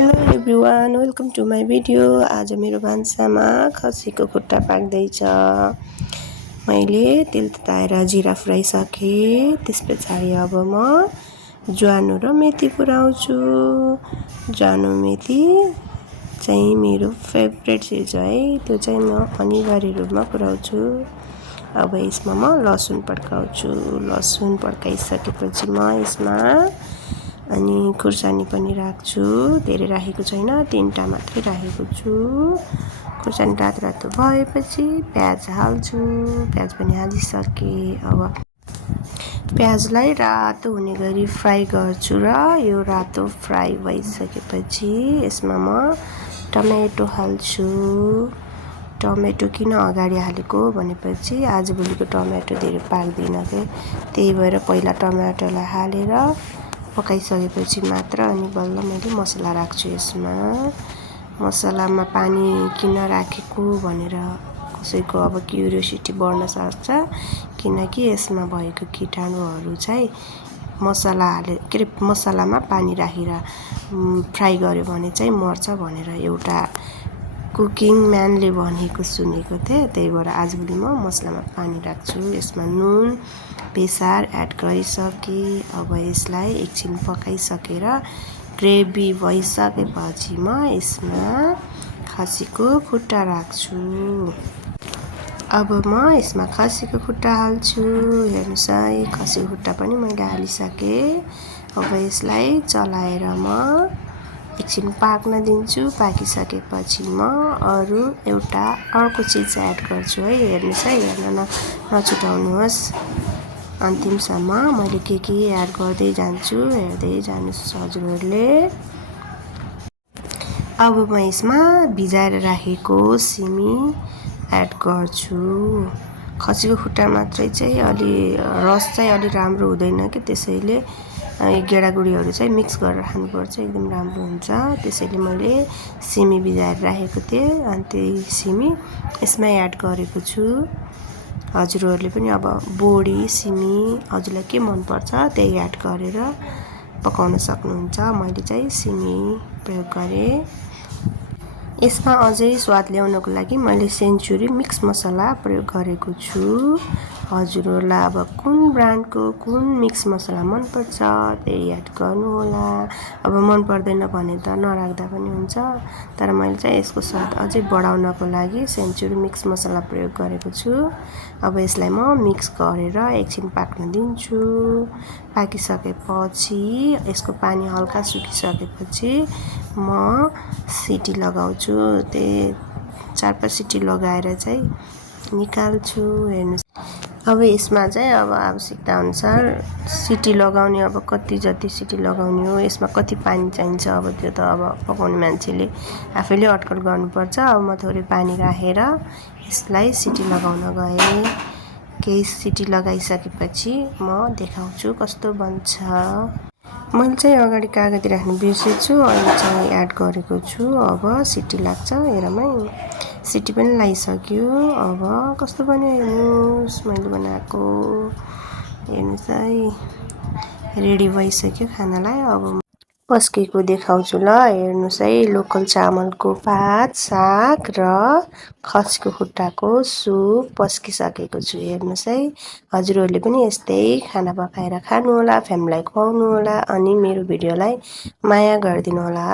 Hello everyone, welcome to my video. आज मेरो भान्सामा खसीको खुट्टा पाक्दैछ। मैले तेल तताएर जिरा फुराइसकेँ। त्यस पछाडि अब म ज्वानो र मेथी पुर्याउँछु। ज्वानो मेथी चाहिँ मेरो फेभरेट चिज है, त्यो चाहिँ म अनिवार्य रूपमा पुर्याउँछु। अब यसमा म लसुन पड्काउँछु। लसुन पड्काइसकेपछि म यसमा अनि खुर्सानी पनि राख्छु। धेरै राखेको छैन, 3टा मात्रै राखेको छु। खुर्सानी रातो रातो भएपछि प्याज हाल्छु। प्याज पनि हालिसकेँ। अब प्याजलाई रातो हुने गरी फ्राई गर्छु र यो रातो फ्राई भइसकेपछि यसमा म टमेटो हाल्छु। टमेटो किन अगाडि हालेको भनेपछि आजभोलिको टमेटो धेरै पाक्दैन के, त्यही भएर पहिला टमेटोलाई हालेर पकाइसकेपछि मात्र अनि बल्ल मैले मसला राख्छु। यसमा मसलामा पानी किन राखेको भनेर कसैको अब क्युरियोसिटी बढ्न सक्छ, किनकि यसमा भएको कीटाणुहरू चाहिँ मसलामा पानी राखेर फ्राई गर्यो भने चाहिँ मर्छ भनेर एउटा कुकिङ म्यानले भनेको सुनेको थिएँ। त्यही भएर आजभोलि म मसलामा पानी राख्छु। यसमा नुन बेसार एड गरिसकेँ। अब यसलाई एकछिन पकाइसकेर ग्रेभी भइसकेपछि म यसमा खसीको खुट्टा राख्छु। अब म यसमा खसीको खुट्टा हाल्छु। हेर्नुहोस् है, खसीको खुट्टा पनि मैले हालिसकेँ। अब यसलाई चलाएर म एकछिन पाक्न दिन्छु। पाकिसकेपछि म अर्को चिज एड गर्छु है। हेर्नुहोस् है, हेर्न नछुटाउनुहोस्। अन्तिमसम्म मैले के एड गर्दै जान्छु, हेर्दै जानुहोस् हजुरहरूले। अब म यसमा भिजाएर राखेको सिमी एड गर्छु। खसीको खुट्टा मात्रै चाहिँ रस चाहिँ अलि राम्रो हुँदैन कि, त्यसैले गेडागुडीहरू चाहिँ मिक्स गरेर खानुपर्छ, एकदम राम्रो हुन्छ। त्यसैले मैले सिमी भिजाएर राखेको थिएँ अनि त्यही सिमी यसमा एड गरेको छु। हजुरहरूले पनि अब बोडी सिमी हजुरलाई के मनपर्छ त्यही एड गरेर पकाउन सक्नुहुन्छ। मैले चाहिँ सिमी प्रयोग गरेँ। यसमा अझै स्वाद ल्याउनको लागि मैले सेन्चुरी मिक्स मसला प्रयोग गरेको छु। हजुरहरूलाई अब कुन ब्रान्डको कुन मिक्स मसला मनपर्छ त्यही एड गर्नुहोला। अब मन पर्दैन भने त नराख्दा पनि हुन्छ, तर मैले चाहिँ यसको स्वाद अझै बढाउनको लागि सेन्चुरी मिक्स मसला प्रयोग गरेको छु। अब यसलाई म मिक्स गरेर एकछिन पाक्न दिन्छु। पाकिसकेपछि यसको पानी हल्का सुकिसकेपछि म सिटी लगाउँछु। त्यही 4-5 सिटी लगाएर चाहिँ निकाल्छु। हेर्नुहोस्, अब यसमा चाहिँ अब आवश्यकता अनुसार सिटी लगाउने, अब कति जति सिटी लगाउने हो, यसमा कति पानी चाहिन्छ अब त्यो त अब पकाउने मान्छेले आफैले अड्कल गर्नुपर्छ। अब म थोरै पानी राखेर यसलाई सिटी लगाउन गएँ। केही सिटी लगाइसकेपछि म देखाउँछु कस्तो बन्छ। मैले चाहिँ अगाडि कागती राख्नु बिर्सेछु, अहिले चाहिँ एड गरेको छु। अब सिटी लाग्छ, हेरमै सिटी पनि लगाइसक्यो। अब कस्तो बन्यो हेर्नुहोस्, मैले बनाएको हेर्नुहोस् है, रेडी भइसक्यो खानालाई। अब पस्केको देखाउँछु ल, हेर्नुहोस् है, लोकल चामलको भात, साग र खसीको खुट्टाको सुप पस्किसकेको छु। हेर्नुहोस् है, हजुरहरूले पनि यस्तै खाना पकाएर खानुहोला, फ्यामिलीलाई खुवाउनु होला अनि मेरो भिडियोलाई माया गरिदिनु होला।